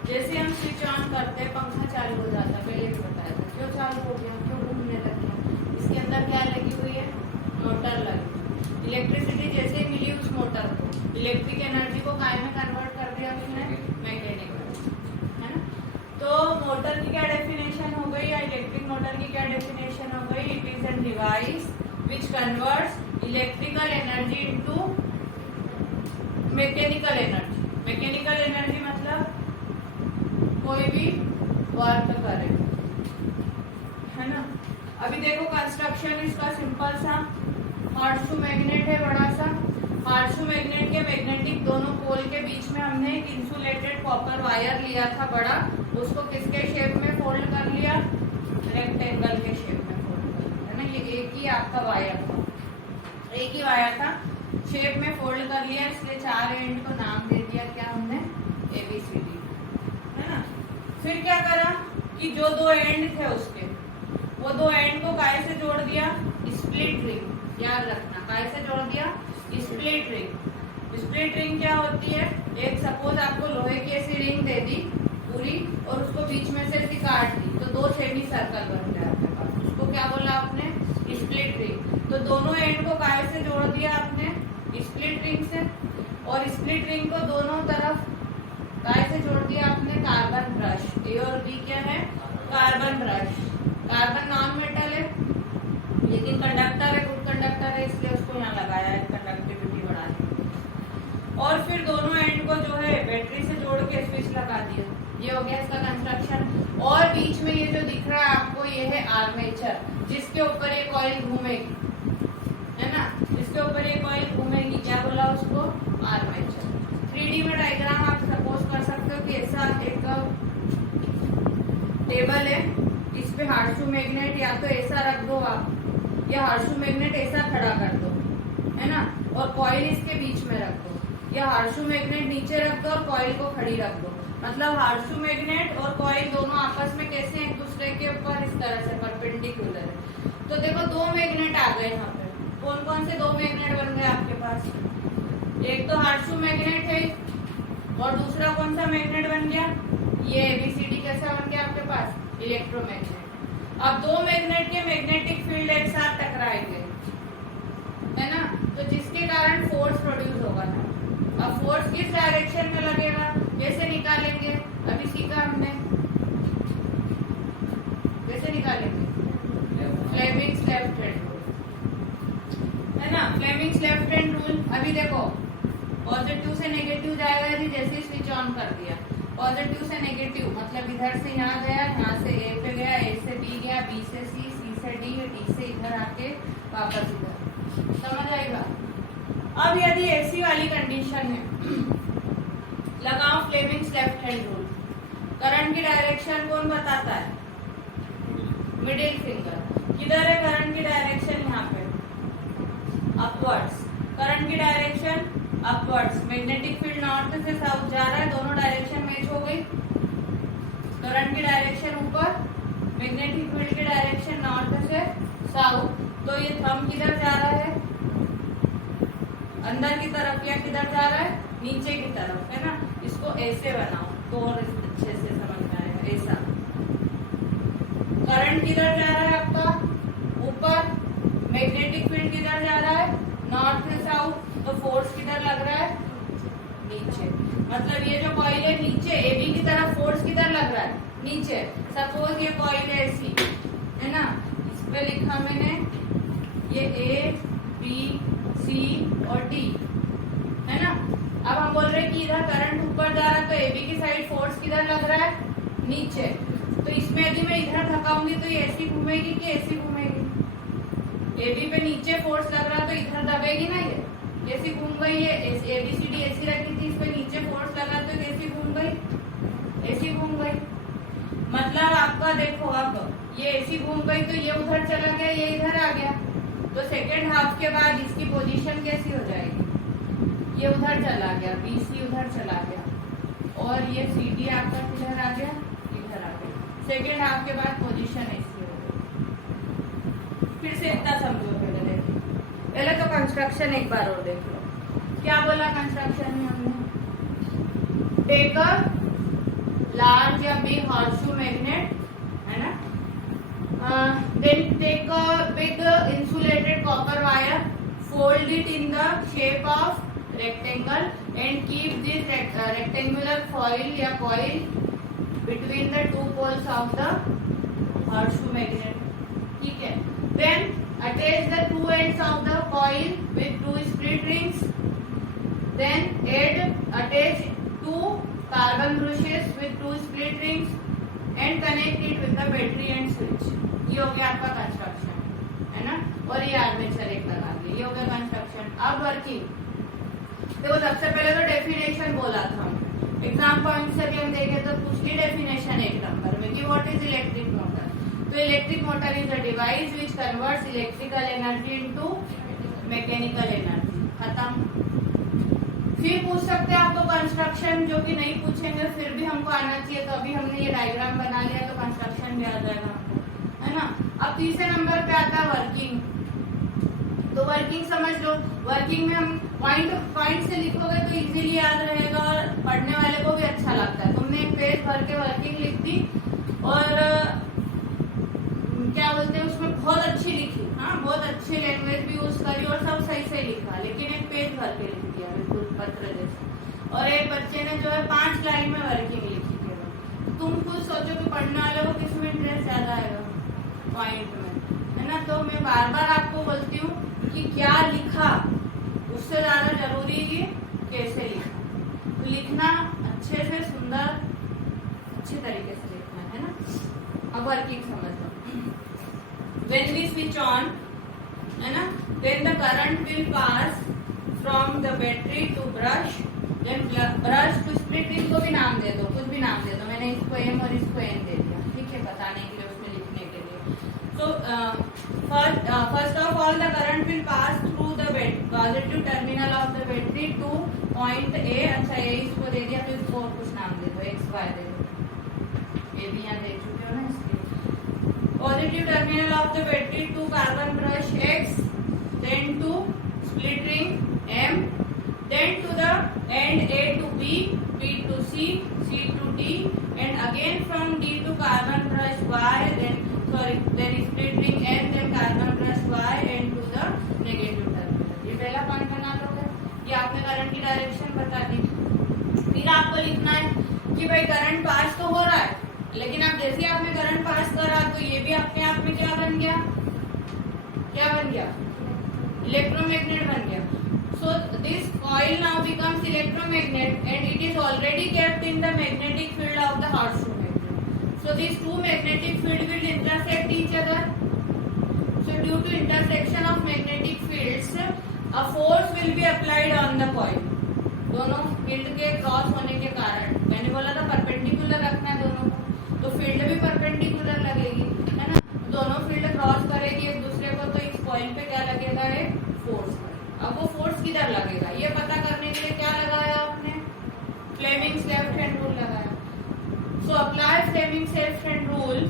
जैसे हम स्विच ऑन करते हैं, पंखा चालू हो जाता है, पहले भी बताया था। क्यों चालू हो गया? क्यों घूमने लग गया? इसके अंदर क्या लगी हुई है? मोटर लगी। इलेक्ट्रिसिटी जैसे मिली उस मोटर को, इलेक्ट्रिक एनर्जी को काय में कन्वर्ट कर दिया उसने? मैकेनिकल, है ना। तो मोटर की क्या डेफिनेशन हो गई, या इलेक्ट्रिक मोटर की क्या डेफिनेशन हो गई? It is an device which converts electrical energy into mechanical energy. Mechanical energy मतलब कोई भी वर्क करे, है ना। अभी देखो कंस्ट्रक्शन इसका सिंपल सा, हार्शू मैग्नेट है बड़ा सा। हार्शू मैग्नेट के मैग्नेटिक दोनों पोल के बीच में हमने एक इंसुलेटेड कॉपर वायर लिया था बड़ा, उसको किसके शेप में फोल्ड कर लिया? रेक्टेंगल के शेप में फोल्ड कर लिया, है ना। ये एक ही आपका वायर था, एक ही वायर था, शेप में फोल्ड कर लिया, इसलिए 4 एंड को नाम दे दिया क्या हमने? ABCD, है ना। फिर क्या करा कि जो 2 एंड थे उसके, वो 2 एंड को काय से जोड़ दिया? Split ring. याद रखना, काय से जोड़ दिया? Split ring. स्प्लिट रिंग क्या होती है? एक सपोज आपको लोहे की ऐसी रिंग दे दी पूरी, और उसको बीच में से ऐसी काट दी, तो 2 सेमी सर्कल बन गया आपके पास। उसको क्या बोला आपने? Split ring. तो दोनों एंड को काय से जोड़ दिया आपने? स्प्लिट रिंग से। और स्प्लिट रिंग को दोनों तरफ काय से जोड़ दिया आपने? Carbon brush. ए और बी क्या है? Carbon brush. Carbon non metal है लेकिन कंडक्टर है, गुड कंडक्टर है, इसलिए उसको यहाँ लगाया है कंडक्टिविटी बढ़ाने। और फिर दोनों एंड को जो है बैटरी से जोड़ के स्विच लगा दिया। ये हो गया इसका कंस्ट्रक्शन। और बीच में ये जो दिख रहा है आपको, ये है आर्मेचर, जिसके ऊपर ये कॉइल घूमेगी, है ना। इसके ऊपर ये कॉइल घूमेगी, क्या बोला उसको? आर्मेचर। 3D में डायग्राम आप सपोज कर सकते हो कि ऐसा एक टेबल है, इस पे हार्शू मैग्नेट या तो ऐसा रख दो आप, या हार्शू मैग्नेट ऐसा खड़ा कर दो, है ना, और कॉइल इसके बीच में रख दो, या हार्शू मैग्नेट नीचे रख दो और कॉइल को खड़ी रख दो। मतलब हार्शू मैग्नेट और कॉइल दोनों आपस में कैसे एक दूसरे के ऊपर इस तरह से परपेंडिकुलर है। तो देखो 2 मैग्नेट आ गए यहाँ पे। कौन कौन से 2 मैग्नेट बन गए आपके पास? एक तो हार्शू मैग्नेट है, और दूसरा कौन सा मैग्नेट बन गया? ये ABCD कैसा बन गया आपके पास? इलेक्ट्रोमैग्नेट। अब 2 मैग्नेट के मैग्नेटिक फील्ड एक साथ टकराएंगे, है ना, तो जिसके कारण फोर्स प्रोड्यूस होगा ना। अब फोर्स किस डायरेक्शन में लगेगा, कैसे निकालेंगे? अभी सीखा हमने, कैसे निकालेंगे? फ्लेमिंग्स लेफ्ट हैंड रूल, है ना। Fleming's left hand rule. अभी देखो पॉजिटिव से नेगेटिव जाएगा जी, जैसे स्विच ऑन कर दिया, पॉजिटिव से नेगेटिव मतलब इधर से यहाँ गया, यहाँ से A पे गया, A से B गया, B से C, C से D, D से इधर आके वापस इधर। समझ आएगा? अब यदि ऐसी वाली कंडीशन है, लगाओ Fleming's left hand rule. Current की डायरेक्शन कौन बताता है? Middle finger. किधर है करंट की डायरेक्शन? यहाँ पे अपवर्ड्स। करंट की direction upwards. Magnetic field north से साउथ जा रहा है, दोनों डायरेक्शन मैच हो गई। करंट की डायरेक्शन ऊपर, मैग्नेटिक फील्ड की डायरेक्शन नॉर्थ से साउथ। तो ये थंब किधर जा रहा है? अंदर की तरफ, या किधर जा रहा है? नीचे की तरफ, है ना। इसको ऐसे बनाओ तो और अच्छे से समझ में आएगा। ऐसा करंट किधर जा रहा है आपका? ऊपर। मैग्नेटिक फील्ड किधर जा रहा है? नॉर्थ से साउथ। तो फोर्स किधर लग रहा है? नीचे। मतलब ये जो कॉइल है नीचे, AB की तरफ फोर्स किधर लग रहा है? नीचे। सपोज ये कॉइल है ऐसी, है ना, इस पे लिखा मैंने ये A, B, C और D, है ना। अब हम बोल रहे हैं कि इधर करंट ऊपर जा रहा है, तो AB की साइड फोर्स किधर लग रहा है? नीचे। तो इसमें यदि मैं इधर धकाऊंगी तो ये ऐसी घूमेगी कि ऐसी घूमेगी? AB पे नीचे फोर्स लग रहा है तो इधर दबेगी ना ये, कैसी घूम गई, ये ABCD ऐसी रखी थी, इस पे नीचे फोर्स लगा तो कैसी घूम गई, ऐसी घूम गई। मतलब आपका देखो अब ये ऐसी घूम गई तो ये उधर चला गया, ये इधर आ गया, तो सेकेंड हाफ के बाद इसकी पोजीशन कैसी हो जाएगी, ये उधर चला गया, BC उधर चला गया और ये CD आपका किधर आ गया, इधर आ गया। सेकेंड हाफ के बाद पोजीशन ऐसी हो गई। फिर से इतना समझो, पहले तो कंस्ट्रक्शन एक बार और देख लो। क्या बोला कंस्ट्रक्शन में हमने, टेक अ लार्ज या बिग हॉर्सशू मैग्नेट, है ना, then take a big insulated copper wire, fold it in the shape of rectangle and keep this rectangular foil या coil between the two poles of the horseshoe magnet, ठीक है। Then attach the two ends of the coil with two split rings, then attach two carbon brushes with two split rings and connect it with the battery and switch। ये हो गया आपका construction, है ना, और ये आर्मेचर एक लगा दिया, ये हो गया कंस्ट्रक्शन। अब वर्किंग देखो, सबसे पहले तो डेफिनेशन बोला था, एग्जाम पॉइंट से भी हम देखें तो पूछ ली डेफिनेशन एक नंबर में कि व्हाट इज इलेक्ट्रिक मोटर। तो electric motor is a device which converts electrical energy into mechanical energy, खत्म। फिर पूछ सकते हैं आपको कंस्ट्रक्शन, जो कि नहीं पूछेंगे फिर भी हमको आना चाहिए, तो अभी हमने ये डायग्राम बना लिया तो कंस्ट्रक्शन भी आ जाएगा हमको, है ना। अब तीसरे नंबर पे आता है वर्किंग, तो वर्किंग समझ लो। वर्किंग में हम पॉइंट से लिखोगे तो इजीली याद रहेगा और पढ़ने वाले को भी अच्छा लगता है। तुमने एक पेज भर के वर्किंग लिख दी और क्या बोलते हैं उसमें बहुत अच्छी लिखी, हाँ बहुत अच्छी लैंग्वेज भी यूज करी और सब सही से लिखा, लेकिन एक पेज भर के लिख दिया बिल्कुल पत्र जैसे। और एक बच्चे ने जो है 5 लाइन में वर्किंग लिखी केवल। तुम खुद सोचो कि पढ़ने वाले को किस में इंटरेस्ट ज्यादा आएगा, पॉइंट में, है ना। तो मैं बार बार आपको बोलती हूँ कि क्या लिखा उससे ज्यादा जरूरी है कैसे लिखा। तो लिखना अच्छे से सुंदर अच्छे तरीके से लिखना है ना। अब वर्किंग समझ लो। When we switch on, है ना, then the current will pass from the battery to brush, then brush to split ring को भी नाम दे दो, कुछ भी नाम दे दो, मैंने इसको M और इसको N दे दिया, ठीक है, बताने के लिए, उसमें लिखने के लिए। So first of all the current will pass through the positive terminal of the battery to point A, अच्छा A इसको दे दिया, तो इसको और कुछ नाम दे दो, X Y दे दो, ये भी यहाँ दे चुके हो ना, इसलिए positive terminal of the battery to carbon brush X, then to split ring M, then to the end A to B, B to C, C to D, and again from D to carbon brush Y, then split ring N, then carbon brush Y, and to the negative terminal। ये पहला point बना लोगे, ये आपने current की direction बता दी। फिर आपको लिखना है कि भाई करंट पास तो हो रहा है, लेकिन आप जैसे ही आपने करंट पास करा तो ये भी अपने आप में क्या बन गया, क्या बन गया, इलेक्ट्रोमैग्नेट बन गया। So this coil now becomes electromagnet and it is already kept in the magnetic field of the horseshoe magnet. So this two magnetic field will intersect each other. So due to intersection of magnetic fields a force will be applied on the coil. दोनों field के cross होने के कारण, मैंने बोला था perpendicular रखना है दोनों को, तो फील्ड भी परपेंडिकुलर लगेगी, है ना। दोनों फील्ड क्रॉस करेगी एक दूसरे को, तो इस कॉइल पे क्या लगेगा, एक फोर्स। अब वो फोर्स किधर लगेगा ये पता करने के लिए क्या लगाया आपने, फ्लेमिंग्स लेफ्ट हैंड रूल लगाया। So apply Fleming's left hand rule,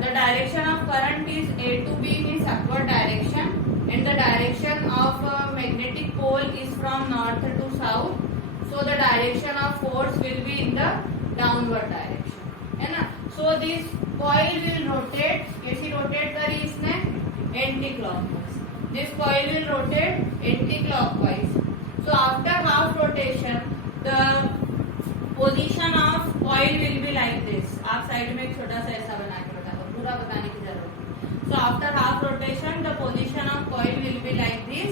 the direction of current is A to B, means upward direction, and the direction of magnetic pole is from north to south, so the direction of force will be in the downward direction, है ना। So this coil will rotate, कैसी rotate करी इसने, anti clockwise. This coil will rotate anti clockwise. So after half rotation the position of coil will be like this। आप side में एक छोटा सा ऐसा बना के बता दो, पूरा बताने की जरूरत नहीं। So after half rotation the position of coil will be like this।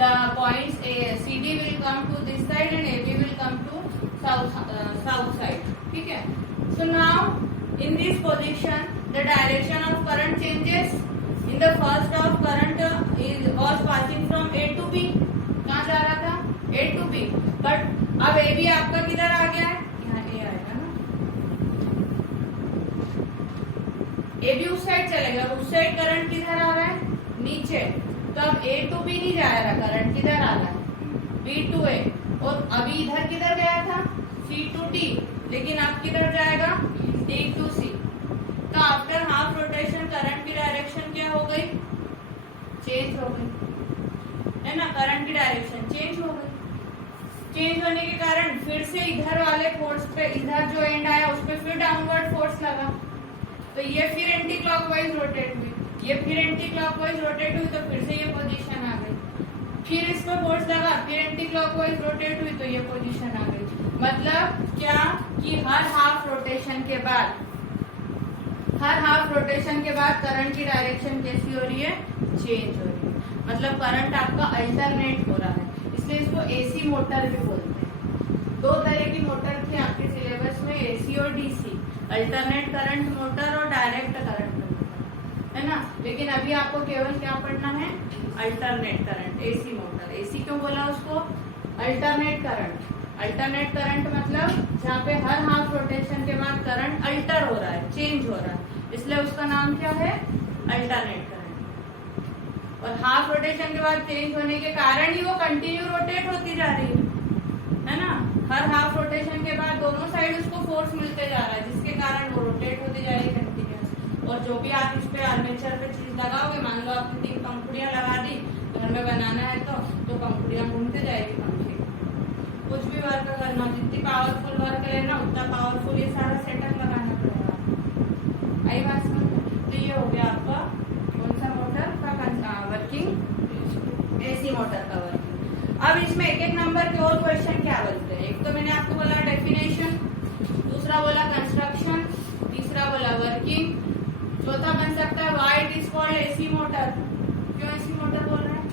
The points CD will come to this side and AB will come to south side, ठीक है। So now in this position the direction of current changes। In the first half current was passing from A to B, कहाँ जा रहा था, A to B, but अब A भी आपका किधर आ गया है, यहाँ A आएगा ना, A भी उस साइड चलेगा, उस साइड करंट किधर आ रहा है, नीचे, तो अब A to B नहीं जा रहा, करंट किधर आ रहा है, B to A, और अभी इधर किधर गया था, C to D, लेकिन अब किधर जाएगा, D to C। तो आफ्टर हाफ रोटेशन करंट की डायरेक्शन क्या हो गई, चेंज हो गई, है ना, करंट की डायरेक्शन चेंज हो गई। चेंज होने के कारण फिर से इधर वाले फोर्स पे, इधर जो एंड आया उस पे फिर डाउनवर्ड फोर्स लगा, तो ये फिर एंटी क्लॉकवाइज रोटेट हुई, ये फिर एंटी क्लॉकवाइज रोटेट हुई, तो फिर से ये पोजीशन आ गई, फिर इस पे फोर्स लगा, फिर एंटी क्लॉकवाइज रोटेट हुई, तो ये पोजीशन आ गई। मतलब क्या कि हर हाफ रोटेशन के बाद, हर हाफ रोटेशन के बाद करंट की डायरेक्शन कैसी हो रही है, चेंज हो रही है, मतलब करंट आपका अल्टरनेट हो रहा है, इसलिए इसको एसी मोटर भी बोलते हैं। दो तरह की मोटर थी आपके सिलेबस में, एसी और डीसी, अल्टरनेट करंट मोटर और डायरेक्ट करंट मोटर, है ना, लेकिन अभी आपको केवल क्या पढ़ना है, alternate current, AC motor. AC क्यों बोला उसको, अल्टरनेट करंट, अल्टरनेट करंट मतलब जहाँ पे हर हाफ रोटेशन के बाद करंट अल्टर हो रहा है, चेंज हो रहा है, इसलिए उसका नाम क्या है, अल्टरनेट करंट। और हाफ रोटेशन के बाद चेंज होने के कारण ही वो कंटिन्यू रोटेट होती जा रही है ना, हर हाफ रोटेशन के बाद दोनों साइड उसको फोर्स मिलते जा रहा है, जिसके कारण वो रोटेट होती जा रही है कंटिन्यूस। और जो भी आप इस पे आर्मेचर पे चीज लगाओगे, मान लो आपने 3 पंखुड़ियां लगा दी, घर में बनाना है तो पंखुड़ियां घूमते जाएगी पंखे, कुछ भी वर्क करना, जितनी पावरफुल वर्क लेना उतना पावरफुल ये सारा सेटअप लगाना पड़ेगा। आई बात समझ? तो ये हो गया आपका कौन सा मोटर का वर्किंग, एसी मोटर का वर्किंग। अब इसमें एक एक नंबर के और क्वेश्चन क्या बोलते हैं, एक तो मैंने आपको बोला डेफिनेशन, दूसरा बोला कंस्ट्रक्शन, तीसरा बोला वर्किंग, चौथा बन सकता है why it is called AC motor. क्यों एसी मोटर बोल रहे हैं,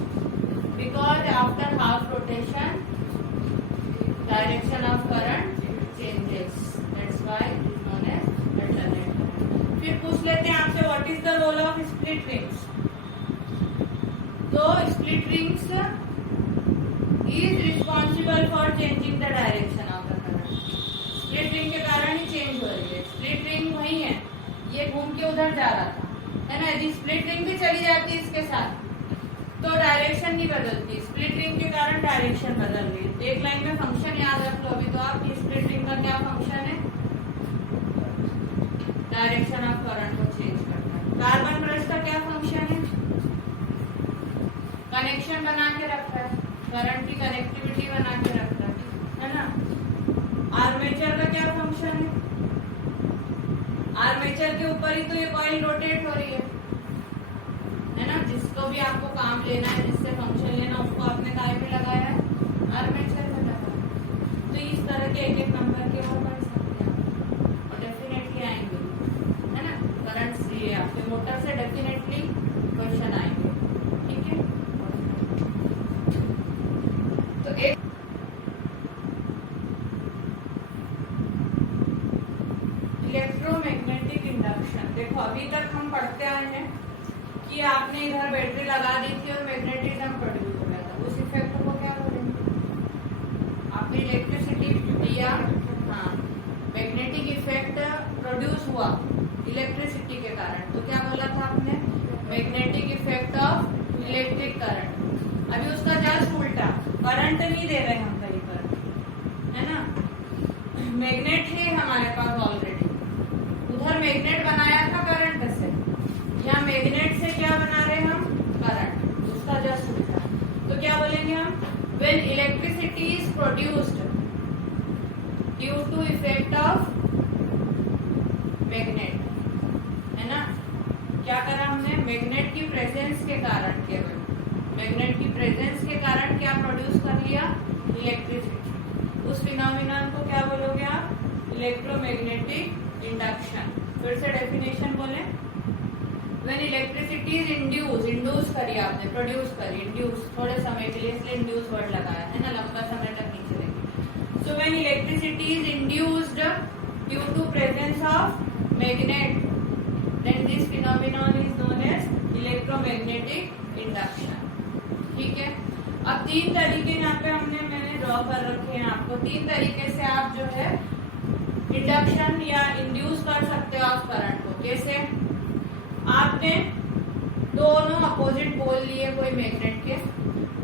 because after half rotation direction of current changes, that's why it is known as alternate current। फिर पूछ लेते हैं आपसे what is the role of split rings। तो split rings is responsible for changing the direction of the current। split ring के कारण ही change हो रही है, split ring वही है, ये घूम के उधर जा रहा था, है ना, यदि split ring भी चली जाती इसके साथ तो डायरेक्शन नहीं बदलती, स्प्लिट रिंग के कारण डायरेक्शन बदल गई। एक लाइन में फंक्शन याद रख लो अभी तो आप, स्प्लिट रिंग का क्या फंक्शन है, डायरेक्शन ऑफ करंट को चेंज करता है। कार्बन ब्रश का क्या फंक्शन है, कनेक्शन बना के रखता है, करंट की कनेक्टिविटी बना के रखता है ना। आर्मेचर का क्या फंक्शन है, आर्मेचर के ऊपर ही तो ये कॉइल रोटेट हो रही है ना, जिसको भी आपको काम लेना है, जिससे फंक्शन लेना, उसको आपने काय पे लगाया है, आर्मेचर पे लगाया। तो इस तरह के एक एक नंबर के वो बन सकते हैं और डेफिनेटली आएंगे, है ना, करंट से आपके मोटर से डेफिनेटली क्वेश्चन आएंगे, ठीक है। तो एक इलेक्ट्रोमैग्नेटिक इंडक्शन, देखो अभी तक हम पढ़ते आए हैं कि आपने इधर बैटरी लगा दी थी और मैग्नेटिज्म प्रोड्यूस हो गया था, उस इफेक्ट को क्या बोलेंगे, आपने इलेक्ट्रिसिटी दिया, हाँ, मैग्नेटिक इफेक्ट प्रोड्यूस हुआ इलेक्ट्रिसिटी के कारण, तो क्या बोला था आपने, magnetic effect of electric current. अभी उसका जस्ट उल्टा, करंट नहीं दे रहे हम कहीं पर, है ना, मैग्नेट है हमारे पास ऑलरेडी, उधर मैग्नेट बनाया था करंट से, यहाँ मैग्नेट से क्या बना रहे हम, करंट, उसका जस्ट उल्टा। तो क्या बोलेंगे हम, when electricity is produced due to effect of magnet, है ना, क्या करा हमने, मैग्नेट की प्रेजेंस के कारण, केवल मैग्नेट की प्रेजेंस के कारण क्या प्रोड्यूस कर लिया, इलेक्ट्रिसिटी। उस फिनोमिनन को क्या बोलोगे आप, इलेक्ट्रोमैग्नेटिक इंडक्शन। फिर से डेफिनेशन बोले, व्हेन इलेक्ट्रिसिटी इज इंड्यूस करी आपने, प्रोड्यूस करी, इंड्यूस थोड़े समय के लिए, इसलिए इंड्यूस वर्ड लगाया है ना, लंबा समय तक नहीं चलेगी। So when electricity is induced due to presence of magnet, then this phenomenon is known as electromagnetic induction, ठीक है। अब 3 तरीके यहाँ पे मैंने ड्रॉ कर रखे हैं आपको। 3 तरीके से आप जो है इंडक्शन या इंड्यूस कर सकते हो आप करंट को। कैसे? आपने दोनों अपोजिट पोल लिए कोई मैग्नेट के,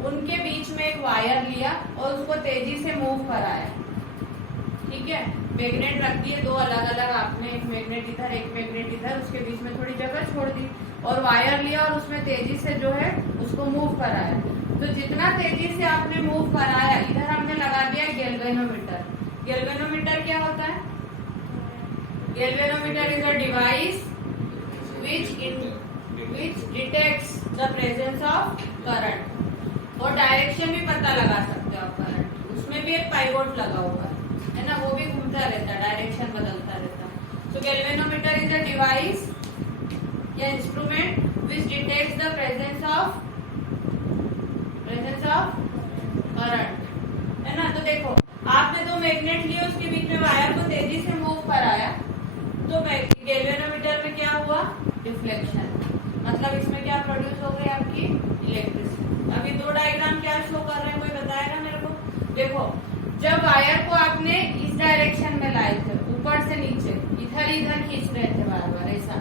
उनके बीच में एक वायर लिया और उसको तेजी से मूव कराया। ठीक है, मैग्नेट रख दिए दो अलग अलग आपने, एक मैग्नेट इधर एक मैग्नेट इधर, उसके बीच में थोड़ी जगह छोड़ दी और वायर लिया और उसमें तेजी से जो है उसको मूव कराया। तो जितना तेजी से आपने मूव कराया, इधर हमने लगा दिया गैल्वेनोमीटर। गैल्वेनोमीटर क्या होता है? Galvanometer is a device which detects the presence of current। और डायरेक्शन भी पता लगा सकते हो आप करंट। उसमें भी एक पाइवोट लगा हुआ है ना, वो भी घूमता रहता है, डायरेक्शन बदलता रहता है। तो गैल्वेनोमीटर इज अ डिवाइस या instrument which detects the presence of current, है ना। तो देखो आपने दो मैग्नेट लिए, उसके बीच में वायर को तेजी से मूव कराया, तो गैल्वेनोमीटर में क्या हुआ? डिफ्लेक्शन। मतलब इसमें क्या प्रोड्यूस हो गई? आपकी इलेक्ट्रिसिटी। अभी दो डायग्राम क्या शो कर रहे हैं, कोई बताएगा मेरे को? देखो, जब वायर को आपने इस डायरेक्शन में लाए थे, ऊपर से नीचे, इधर इधर खींच रहे थे बार बार ऐसा,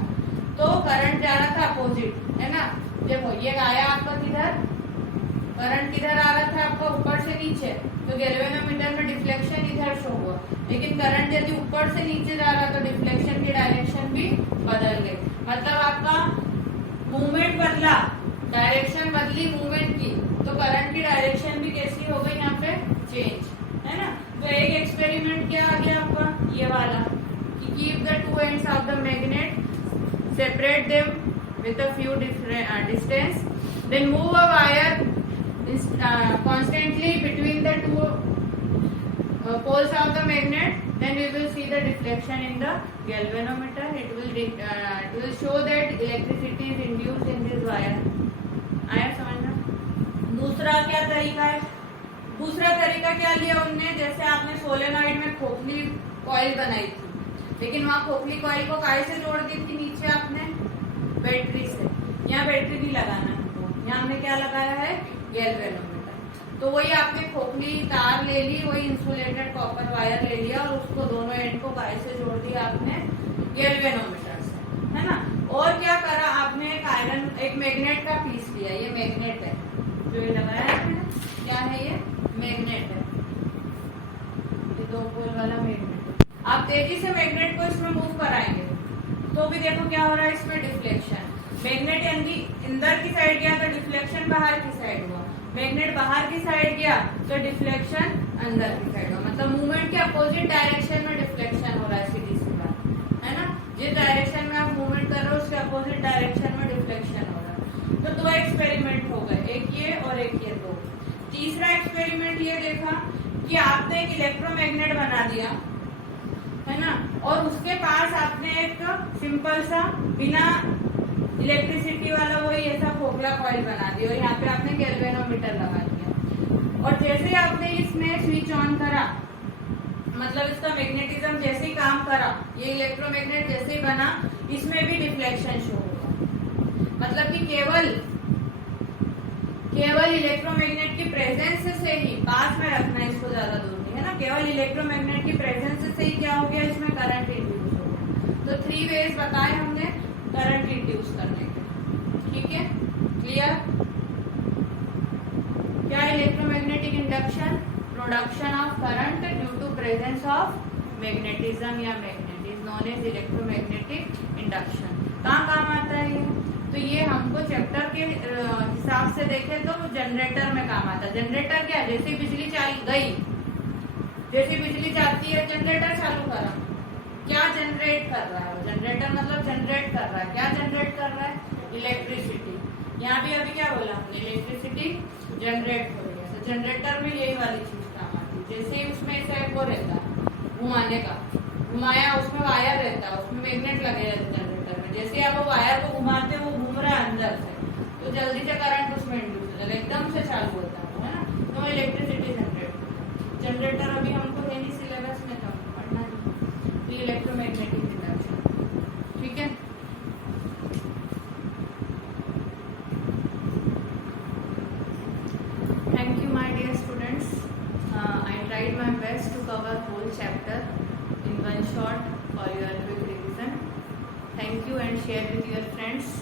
तो करंट जा रहा था अपोजिट, है ना। देखो ये आया आपका किधर, करंट किधर आ रहा था आपका? ऊपर से नीचे। तो गैल्वेनोमीटर में डिफ्लेक्शन इधर शो हुआ। लेकिन करंट यदि ऊपर से नीचे जा रहा तो डिफ्लेक्शन की डायरेक्शन भी बदल गई। मतलब आपका मूवमेंट बदला, डायरेक्शन बदली मूवमेंट की, तो करंट की डायरेक्शन भी कैसी हो गई यहाँ पे? चेंज, है ना। तो एक एक्सपेरिमेंट क्या आ गया आपका? ये वाला कि keep the two ends of the magnet, separate them with a few distance, then move a wire constantly between the two poles of the magnet, then we will see the deflection in the galvanometer. It will show that electricity is induced in this wire. आया समझना? दूसरा क्या तरीका है? दूसरा तरीका क्या लिया उनने? जैसे आपने सोलेनॉइड में खोखली कॉइल बनाई थी, लेकिन वहाँ खोखली कॉइल को काय से जोड़ दी थी? नीचे आपने बैटरी से। यहाँ बैटरी नहीं लगाना हमको, यहाँ हमने क्या लगाया है? गैल्वेनोमीटर। तो वही आपने खोखली तार ले ली, वही इंसुलेटेड कॉपर वायर ले लिया और उसको दोनों एंड को काय से जोड़ दिया आपने? गैल्वेनोमीटर से, है ना। और क्या करा आपने? एक मैग्नेट का पीस लिया, ये मैग्नेट है जो ये लगाया है, क्या है ये? मैग्नेट है, ये दो पोल वाला मैग्नेट। आप तेजी से मैग्नेट को इसमें मूव कराएंगे तो भी देखो क्या हो रहा है इसमें? डिफ्लेक्शन। मैग्नेट यदि अंदर की साइड गया तो डिफ्लेक्शन बाहर की साइड हुआ, मैग्नेट बाहर की साइड गया तो डिफ्लेक्शन अंदर की साइड हुआ। मतलब मूवमेंट के अपोजिट डायरेक्शन में डिफ्लेक्शन हो रहा है, सीधी सी बात है ना। जिस डायरेक्शन में आप मूवमेंट कर रहे हो उसके अपोजिट डायरेक्शन में डिफ्लेक्शन हो रहा है। तो दो एक्सपेरिमेंट हो गए, एक ये और एक ये दो। तीसरा एक्सपेरिमेंट ये देखा कि आपने एक इलेक्ट्रोमैग्नेट बना दिया, है ना, और उसके पास आपने एक सिंपल सा बिना इलेक्ट्रिसिटी वाला वही ऐसा खोखला कॉइल बना दिया और यहाँ पे आपने गैल्वेनोमीटर लगा दिया। और जैसे ही आपने इसमें स्विच ऑन करा, मतलब इसका मैग्नेटिज्म जैसे ही काम करा, ये इलेक्ट्रोमैग्नेट जैसे ही बना, इसमें भी डिफ्लेक्शन शो होगा। मतलब कि केवल इलेक्ट्रोमैग्नेट की प्रेजेंस से ही, पास में रखना है इसको, ज्यादा दूर नहीं, है ना। केवल इलेक्ट्रोमैग्नेट की प्रेजेंस से ही क्या हो गया? इसमें करंट इंड्यूस हो गया। तो 3 वेज बताए हमने करंट इंड्यूस करने के। ठीक है, क्लियर? क्या? Electromagnetic induction, production of current due to presence of magnetism या magnet is known as electromagnetic induction. कहाँ काम आता है ये? तो ये हमको चैप्टर के हिसाब से देखें तो जनरेटर में काम आता है। जनरेटर क्या? जैसे बिजली गई, जैसे बिजली जाती है जनरेटर चालू करा, क्या जनरेट कर रहा है? जनरेटर मतलब जनरेट कर रहा है। क्या जनरेट कर रहा है? इलेक्ट्रिसिटी। यहाँ भी अभी क्या बोला हमने? इलेक्ट्रिसिटी जनरेट हो रही है। तो जनरेटर में यही वाली चीज काम आती है। जैसे ही उसमें ऐसा वो रहता है घुमाने का, घुमाया, उसमें वायर रहता है, उसमें मैग्नेट लगे रहते हैं जनरेटर में। जैसे आप वो वायर को घुमाते हैं, वो घूम रहा है अंदर से, तो जल्दी से करंट उसमें इंड्यूस हो जाएगा, एकदम से चालू होता है ना। तो इलेक्ट्रिसिटी जनरेट होता है। जनरेटर अभी हमको है नहीं सिलेबस में, तो पढ़ना नहीं। तो इलेक्ट्रोमैग्नेटिक इंडक्शन, ठीक है। Thank tried my best to cover whole chapter in one shot for your quick revision. Thank you and share with your friends.